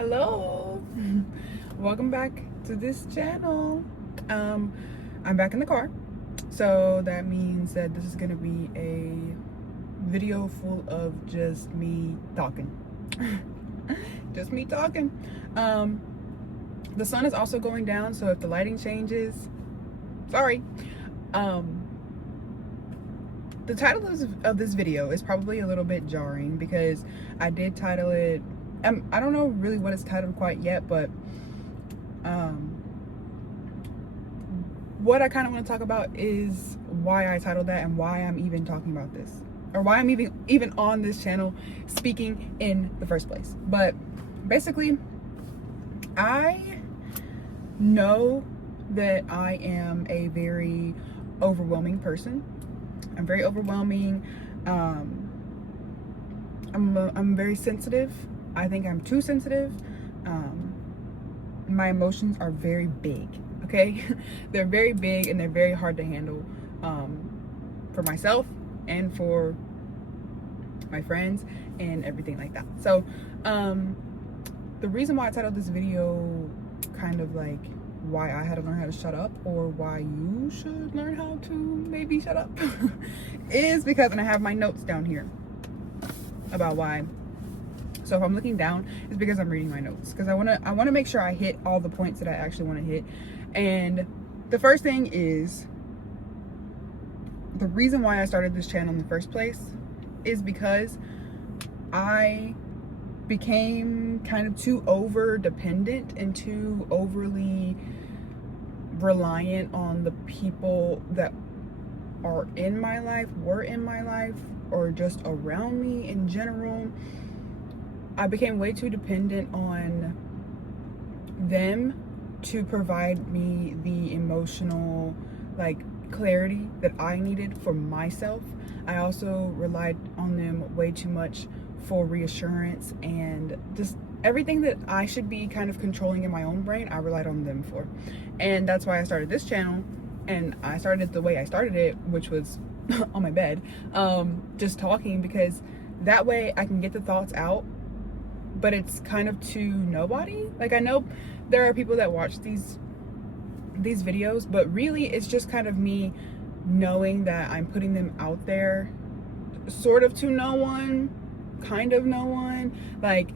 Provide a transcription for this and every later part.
Hello. Welcome back to this channel. I'm back in the car, so that means that this is gonna be a video full of just me talking. Just me talking. The sun is also going down, so if the lighting changes, sorry. The title of this video is probably a little bit jarring because I did title it, I don't know really what it's titled quite yet, but what I kind of want to talk about is why I titled that and why I'm even talking about this, or why I'm even on this channel speaking in the first place. But basically, I know that I am a very overwhelming person. I'm very overwhelming. I'm very sensitive. I think I'm too sensitive. My emotions are very big, okay? They're very big and they're very hard to handle for myself and for my friends and everything like that. So the reason why I titled this video kind of like why I had to learn how to shut up, or why you should learn how to maybe shut up, is because, and I have my notes down here about why. So if I'm looking down, it's because I'm reading my notes, because I want to make sure I hit all the points that I actually want to hit. And the first thing is, the reason why I started this channel in the first place is because I became kind of too over dependent and too overly reliant on the people that are in my life, were in my life, or just around me in general. I became way too dependent on them to provide me the emotional clarity that I needed for myself. I also relied on them way too much for reassurance, and just everything that I should be kind of controlling in my own brain, I relied on them for. And that's why I started this channel, and I started it the way I started it, which was on my bed, just talking, because that way I can get the thoughts out, but it's kind of to nobody. Like, I know there are people that watch these videos, but really it's just kind of me knowing that I'm putting them out there sort of to no one, kind of no one. Like,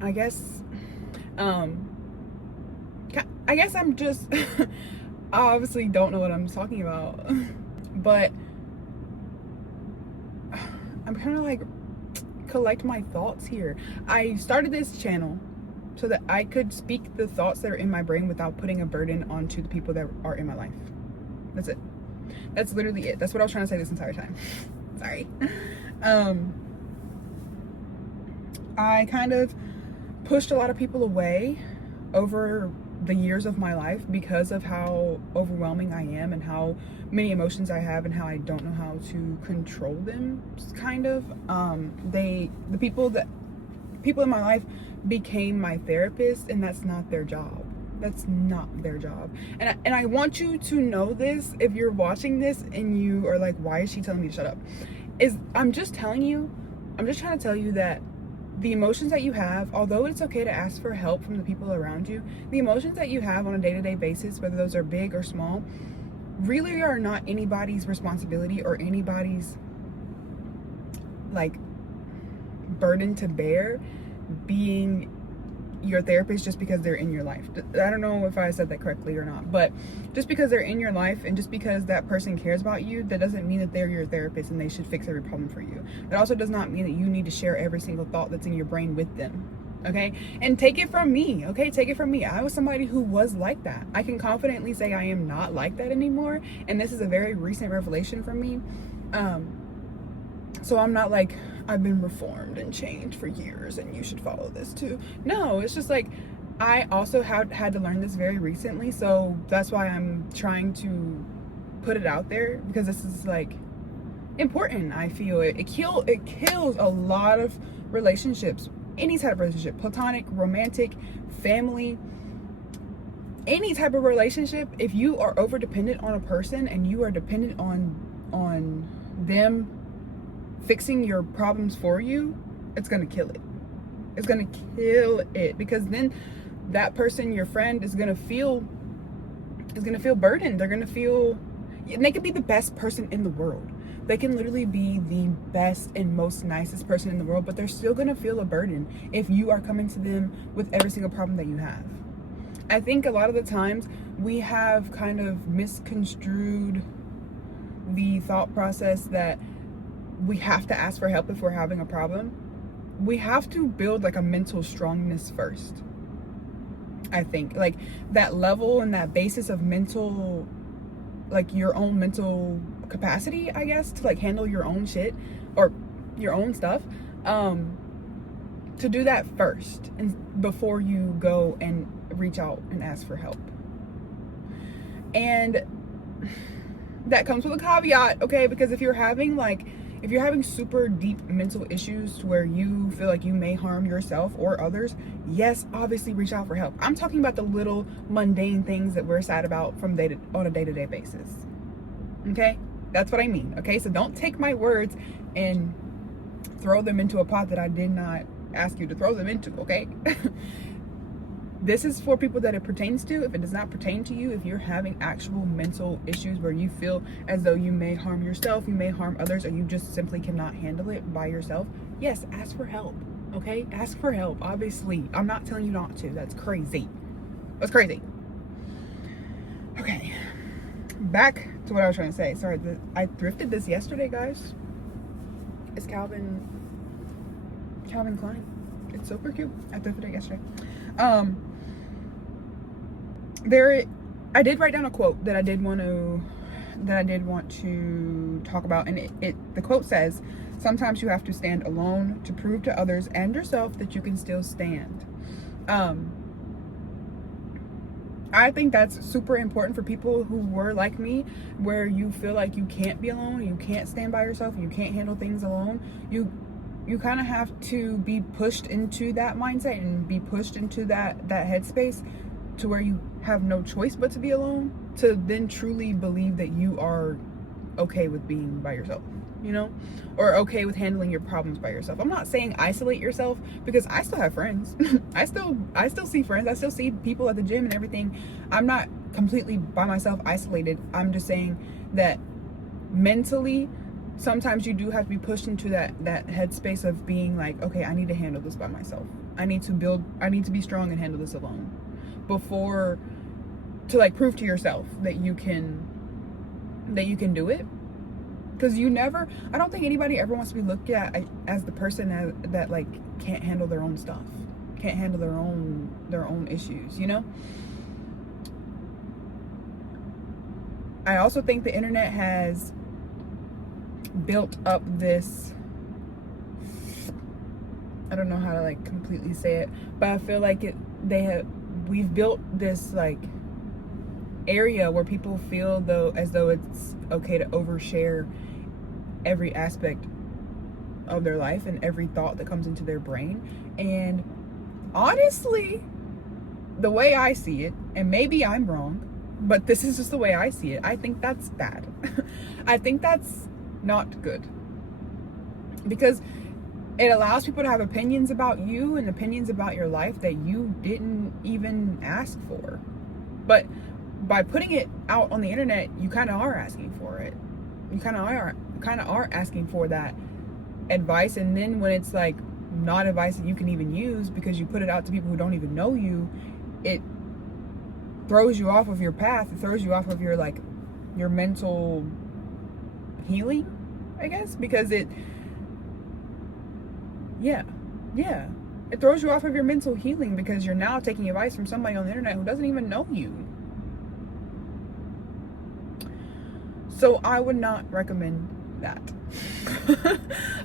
I guess I'm just I obviously don't know what I'm talking about, but I'm kind of like collect my thoughts here. I started this channel so that I could speak the thoughts that are in my brain without putting a burden onto the people that are in my life. That's it. That's literally it. That's what I was trying to say this entire time. Sorry. I kind of pushed a lot of people away over the years of my life because of how overwhelming I am and how many emotions I have and how I don't know how to control them, kind of. The people in my life became my therapist, and that's not their job. That's not their job. And I want you to know this, if you're watching this and you are like, why is she telling me to shut up? I'm just trying to tell you that the emotions that you have, although it's okay to ask for help from the people around you, the emotions that you have on a day-to-day basis, whether those are big or small, really are not anybody's responsibility or anybody's burden to bear being your therapist just because they're in your life. I don't know if I said that correctly or not, but just because they're in your life and just because that person cares about you, that doesn't mean that they're your therapist and they should fix every problem for you. That also does not mean that you need to share every single thought that's in your brain with them. Okay? And take it from me, okay? Take it from me. I was somebody who was like that. I can confidently say I am not like that anymore, and this is a very recent revelation for me. So I'm not like, I've been reformed and changed for years and you should follow this too. No, it's just like, I also had to learn this very recently, so that's why I'm trying to put it out there, because this is important. I feel it kills a lot of relationships, any type of relationship, platonic, romantic, family, any type of relationship. If you are over dependent on a person and you are dependent on them fixing your problems for you, it's gonna kill it. It's gonna kill it, because then that person, your friend, is gonna feel burdened. They're gonna feel, and they could be the best person in the world. They can literally be the best and most nicest person in the world, but they're still gonna feel a burden if you are coming to them with every single problem that you have. I think a lot of the times we have kind of misconstrued the thought process that we have to ask for help if we're having a problem. We have to build like a mental strongness first. I think like that level and that basis of mental, like your own mental capacity, I guess, to like handle your own shit or your own stuff, to do that first and before you go and reach out and ask for help. And that comes with a caveat, okay? Because if you're having super deep mental issues to where you feel like you may harm yourself or others, yes, obviously reach out for help. I'm talking about the little mundane things that we're sad about on a day-to-day basis. Okay? That's what I mean. Okay? So don't take my words and throw them into a pot that I did not ask you to throw them into, okay? This is for people that it pertains to. If it does not pertain to you, if you're having actual mental issues where you feel as though you may harm yourself, you may harm others, or you just simply cannot handle it by yourself, yes, ask for help, okay? Ask for help, obviously. I'm not telling you not to. That's crazy. That's crazy. Okay, back to what I was trying to say. Sorry, I thrifted this yesterday, guys. It's Calvin Klein. It's super cute. I thrifted it yesterday. I did write down a quote that I did want to talk about, and the quote says, "Sometimes you have to stand alone to prove to others and yourself that you can still stand." I think that's super important for people who were like me, where you feel like you can't be alone, you can't stand by yourself, you can't handle things alone. You kind of have to be pushed into that mindset and be pushed into that headspace to where you have no choice but to be alone, to then truly believe that you are okay with being by yourself, you know, or okay with handling your problems by yourself. I'm not saying isolate yourself, because I still have friends. I still see friends. I still see people at the gym and everything. I'm not completely by myself isolated. I'm just saying that mentally, sometimes you do have to be pushed into that headspace of being like, okay, I need to handle this by myself. I need to be strong and handle this alone, before, to like prove to yourself that you can do it. Because I don't think anybody ever wants to be looked at as the person that like can't handle their own stuff, can't handle their own issues, you know? I also think the internet has built up this, I don't know how to like completely say it, but I feel like we've built this like area where people feel as though it's okay to overshare every aspect of their life and every thought that comes into their brain. And honestly, the way I see it, and maybe I'm wrong, but this is just the way I see it, I think that's bad. I think that's not good, because it allows people to have opinions about you and opinions about your life that you didn't even ask for. But by putting it out on the internet, you kind of are asking for it. You kind of are asking for that advice. And then when it's like not advice that you can even use because you put it out to people who don't even know you, it throws you off of your path. It throws you off of your mental healing, I guess, because it throws you off of your mental healing, because you're now taking advice from somebody on the internet who doesn't even know you. So I would not recommend that.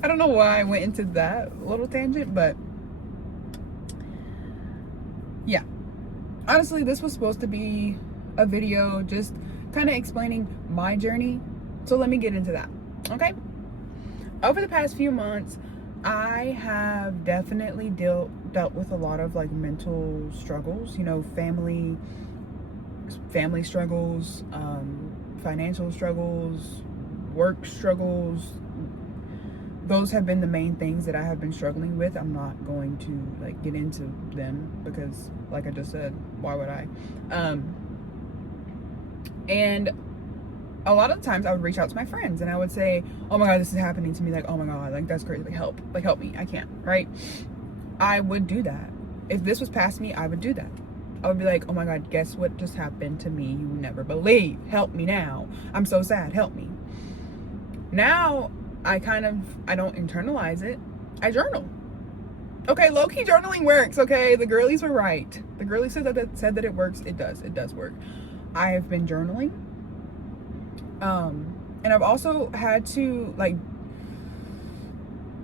I don't know why I went into that little tangent, but yeah. Honestly, this was supposed to be a video just kind of explaining my journey. So let me get into that, okay? Over the past few months, I have definitely dealt with a lot of like mental struggles, you know, family struggles, financial struggles, work struggles, those have been the main things that I have been struggling with. I'm not going to like get into them because, like I just said, why would I? And a lot of the times I would reach out to my friends and I would say, oh my God, this is happening to me. Like, oh my God, like that's crazy. Like help me. I can't, right? I would do that. If this was past me, I would do that. I would be like, oh my God, guess what just happened to me? You would never believe. Help me now. I'm so sad. Help me. Now, I don't internalize it. I journal. Okay, low-key journaling works, okay? The girlies were right. The girlies said that it works. It does. It does work. I have been journaling. And I've also had to, like,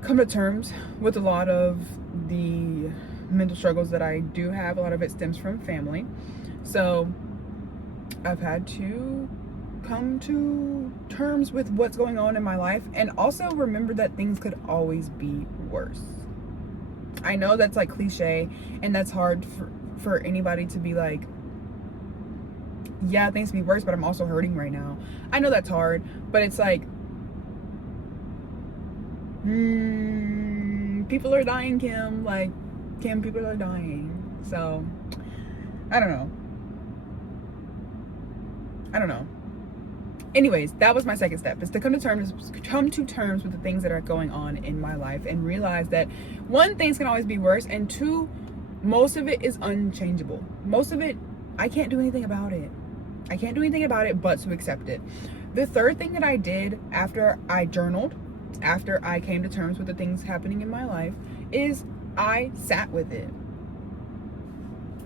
come to terms with a lot of the mental struggles that I do have. A lot of it stems from family. So I've had to come to terms with what's going on in my life and also remember that things could always be worse. I know that's like cliche and that's hard for anybody to be like, yeah, things can be worse, but I'm also hurting right now. I know that's hard, but it's like, people are dying, Kim. Like, Kim, people are dying. So, I don't know. Anyways, that was my second step, is to come to terms with the things that are going on in my life and realize that one, things can always be worse, and two, most of it is unchangeable. Most of it, I can't do anything about it. I can't do anything about it but to accept it. The third thing that I did after I journaled, after I came to terms with the things happening in my life, is I sat with it.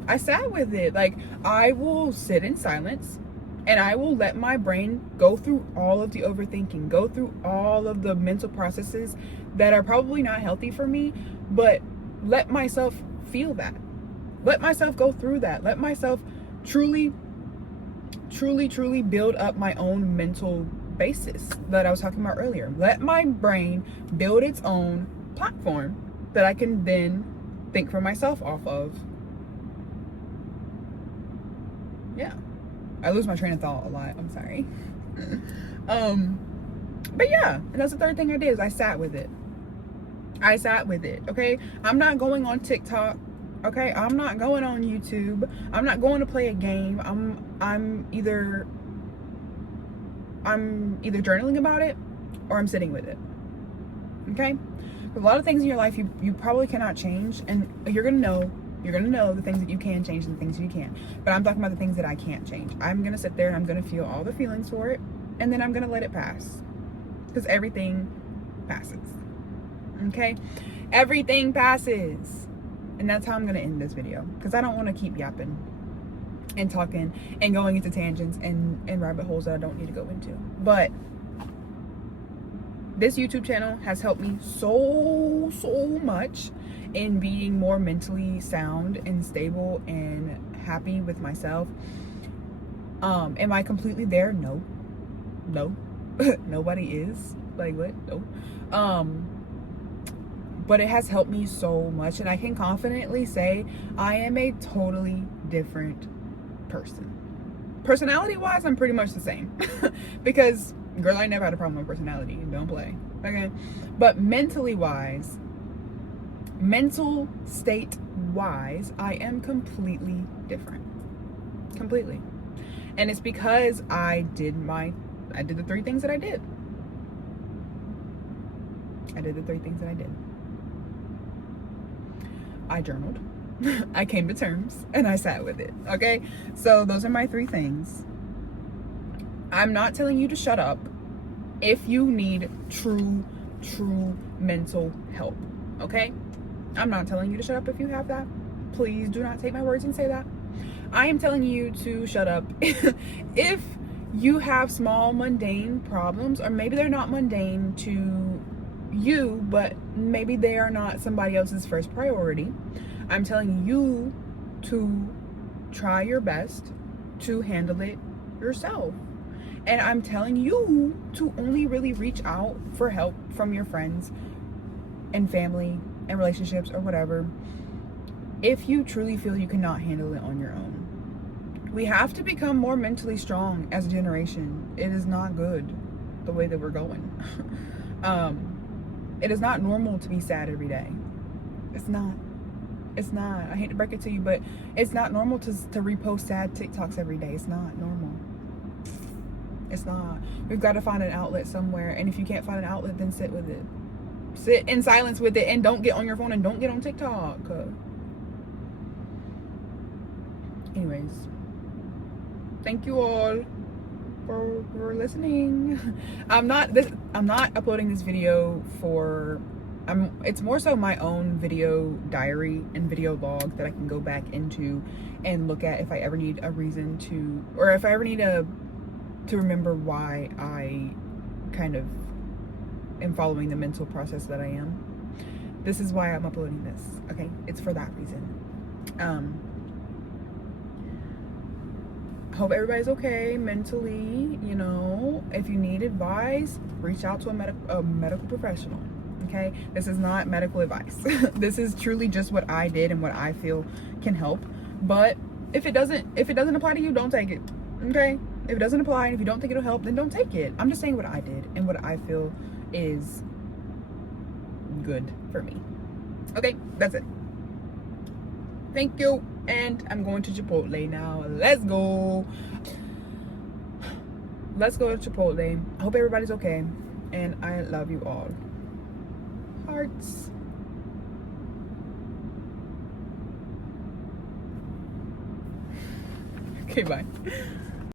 I sat with it. Like, I will sit in silence and I will let my brain go through all of the overthinking, go through all of the mental processes that are probably not healthy for me, but let myself feel that. Let myself go through that. Let myself truly build up my own mental basis that I was talking about earlier. Let my brain build its own platform that I can then think for myself off of. Yeah. I lose my train of thought a lot. I'm sorry. But yeah, and that's the third thing I did, is I sat with it. Okay? I'm not going on TikTok. Okay? I'm not going on YouTube. I'm not going to play a game. I'm either journaling about it or I'm sitting with it. Okay? A lot of things in your life you probably cannot change, and you're gonna know the things that you can change and the things you can't. But I'm talking about the things that I can't change. I'm gonna sit there and I'm gonna feel all the feelings for it, and then I'm gonna let it pass, because everything passes. Okay? Everything passes. And that's how I'm gonna end this video, because I don't want to keep yapping and talking and going into tangents and rabbit holes that I don't need to go into. But this YouTube channel has helped me so much in being more mentally sound and stable and happy with myself. Am I completely there? No. Nobody is. Like, what? No. But it has helped me so much, and I can confidently say I am a totally different person. Personality wise, I'm pretty much the same. Because, girl, I never had a problem with personality. Don't play. Okay? But mentally wise, mental state wise, I am completely different. Completely. And it's because I did the three things that I did. I journaled, I came to terms, and I sat with it. Okay? So those are my three things. I'm not telling you to shut up if you need true mental help. Okay? I'm not telling you to shut up if you have that. Please do not take my words and say that. I am telling you to shut up if you have small mundane problems, or maybe they're not mundane to you, but maybe they are not somebody else's first priority. I'm telling you to try your best to handle it yourself. And I'm telling you to only really reach out for help from your friends and family and relationships or whatever if you truly feel you cannot handle it on your own. We have to become more mentally strong as a generation. It is not good the way that we're going. It is not normal to be sad every day. It's not. It's not. I hate to break it to you, but it's not normal to repost sad TikToks every day. It's not normal. It's not. We've got to find an outlet somewhere. And if you can't find an outlet, then sit with it. Sit in silence with it, and don't get on your phone, and don't get on TikTok. Anyways, thank you all for listening. I'm not uploading this video for it's more so my own video diary and video log that I can go back into and look at if I ever need a reason to, or if I ever need to remember why I kind of am following the mental process that I am. This is why I'm uploading this. Okay, it's for that reason. Hope everybody's okay mentally. You know, if you need advice, reach out to a medical professional. Okay, this is not medical advice. This is truly just what I did and what I feel can help. But if it doesn't apply to you, don't take it. Okay, if it doesn't apply and if you don't think it'll help, then don't take it. I'm just saying what I did and what I feel is good for me. Okay, that's it. Thank you. And I'm going to Chipotle now. Let's go. Let's go to Chipotle. I hope everybody's okay. And I love you all. Hearts. Okay, bye.